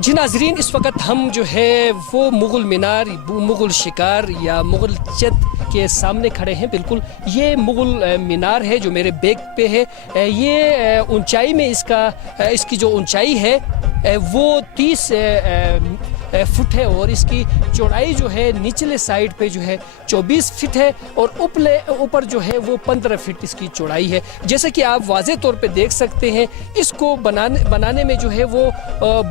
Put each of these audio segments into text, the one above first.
جی ناظرین، اس وقت ہم جو ہے وہ مغل مینار، مغل شکار یا مغل چت کے سامنے کھڑے ہیں۔ بالکل یہ مغل مینار ہے جو میرے بیک پہ ہے۔ یہ اونچائی میں اس کی جو اونچائی ہے وہ 30 فٹ ہے اور اس کی چوڑائی جو ہے نچلے سائڈ پہ جو ہے 24 فٹ ہے اور اوپر جو ہے وہ 15 فٹ اس کی چوڑائی ہے۔ جیسا کہ آپ واضح طور پہ دیکھ سکتے ہیں، اس کو بنانے میں جو ہے وہ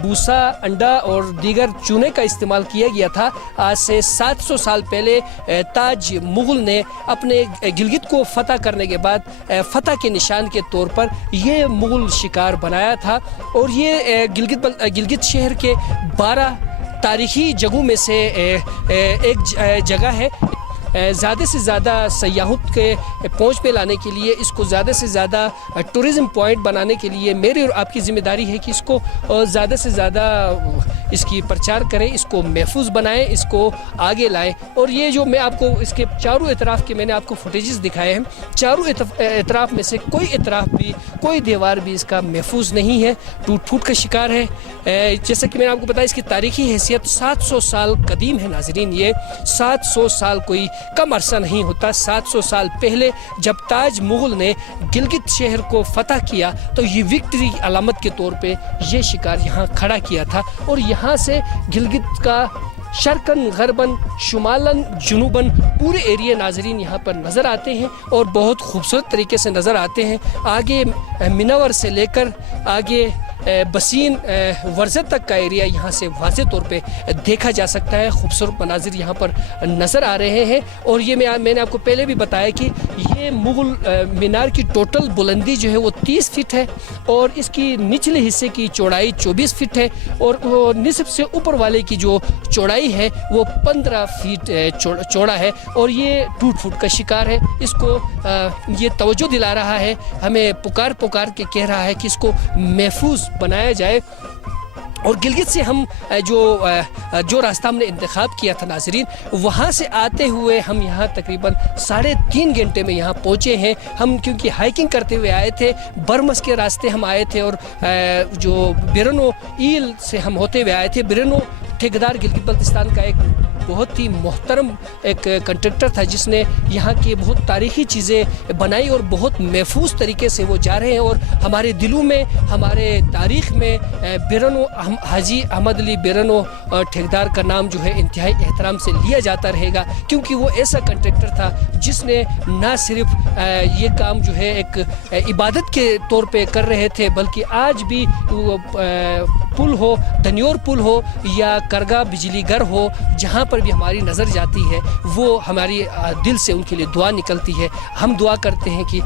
بوسا، انڈا اور دیگر چونے کا استعمال کیا گیا تھا۔ آج سے 700 سال پہلے تاج مغل نے اپنے گلگت کو فتح کرنے کے بعد فتح کے نشان کے طور پر یہ مغل شکار بنایا تھا، اور یہ گلگت شہر کے 12 تاریخی جگہوں میں سے ایک جگہ ہے۔ زیادہ سے زیادہ سیاحوں کے پہنچ پہ لانے کے لیے، اس کو زیادہ سے زیادہ ٹورزم پوائنٹ بنانے کے لیے میری اور آپ کی ذمہ داری ہے کہ اس کو زیادہ سے زیادہ اس کی پرچار کریں، اس کو محفوظ بنائیں، اس کو آگے لائیں۔ اور یہ جو میں آپ کو اس کے چاروں اطراف کے میں نے آپ کو فوٹیجز دکھائے ہیں، چاروں اطراف میں سے کوئی اطراف بھی، کوئی دیوار بھی اس کا محفوظ نہیں ہے، ٹوٹ پھوٹ کا شکار ہے۔ جیسا کہ میں نے آپ کو بتایا، اس کی تاریخی حیثیت 700 سال قدیم ہے ناظرین۔ یہ 700 سال کوئی کم عرصہ نہیں ہوتا۔ 700 سال پہلے جب تاج مغل نے گلگت شہر کو فتح کیا تو یہ وکٹری کی علامت کے طور پہ یہ شکار یہاں کھڑا کیا تھا، اور یہاں سے گلگت کا شرقاً، غرباً، شمالاً، جنوباً پورے ایریا ناظرین یہاں پر نظر آتے ہیں اور بہت خوبصورت طریقے سے نظر آتے ہیں۔ آگے منور سے لے کر آگے بسین ورزت تک کا ایریا یہاں سے واضح طور پہ دیکھا جا سکتا ہے۔ خوبصورت مناظر یہاں پر نظر آ رہے ہیں، اور یہ میں نے آپ کو پہلے بھی بتایا کہ یہ مغل مینار کی ٹوٹل بلندی جو ہے وہ 30 فٹ ہے، اور اس کی نچلے حصے کی چوڑائی 24 فٹ ہے، اور نصف سے اوپر والے کی جو چوڑائی ہے وہ 15 فٹ چوڑا ہے، اور یہ ٹوٹ پھوٹ کا شکار ہے۔ اس کو یہ توجہ دلا رہا ہے، ہمیں پکار کے کہہ رہا ہے کہ اس کو محفوظ بنایا جائے۔ اور گلگت سے ہم جو راستہ ہم نے انتخاب کیا تھا ناظرین، وہاں سے آتے ہوئے ہم یہاں تقریباً 3.5 گھنٹے میں یہاں پہنچے ہیں۔ ہم کیونکہ ہائیکنگ کرتے ہوئے آئے تھے، برمس کے راستے ہم آئے تھے، اور جو برنو ایل سے ہم ہوتے ہوئے آئے تھے۔ برنو ٹھیکیدار گلگت بلتستان کا ایک بہت ہی محترم ایک کنٹریکٹر تھا، جس نے یہاں کی بہت تاریخی چیزیں بنائی، اور بہت محفوظ طریقے سے وہ جا رہے ہیں، اور ہمارے دلوں میں، ہمارے تاریخ میں برنو حاجی احمد علی برنو ٹھیکیدار کا نام جو ہے انتہائی احترام سے لیا جاتا رہے گا، کیونکہ وہ ایسا کنٹریکٹر تھا جس نے نہ صرف یہ کام جو ہے ایک عبادت کے طور پہ کر رہے تھے، بلکہ آج بھی پل ہو، دھنیور پل ہو یا کرگا بجلی گھر ہو، جہاں پر بھی ہماری نظر جاتی ہے وہ ہماری دل سے ان کے لیے دعا نکلتی ہے۔ ہم دعا کرتے ہیں کہ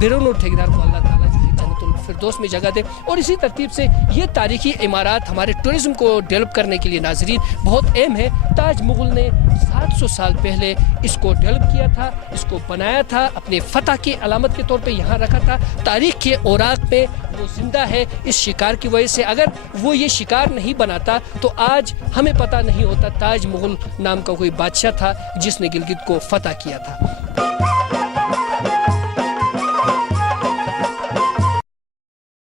برنو ٹھیکیدار کو اللہ تعالیٰ جو ہے جنت الفردوس میں جگہ دے، اور اسی ترتیب سے یہ تاریخی عمارات ہمارے ٹورزم کو ڈیولپ کرنے کے لیے ناظرین بہت اہم ہے۔ تاج مغل نے 700 سال پہلے اس کو ڈیولپ کیا تھا، اس کو بنایا تھا، اپنے فتح کی علامت کے طور پہ یہاں رکھا تھا۔ تاریخ کے اوراق میں وہ زندہ ہے اس شکار کی وجہ سے۔ اگر وہ یہ شکار نہیں بناتا تو آج ہمیں پتہ نہیں ہوتا تاج مغل نام کا کوئی بادشاہ تھا جس نے گلگت کو فتح کیا تھا۔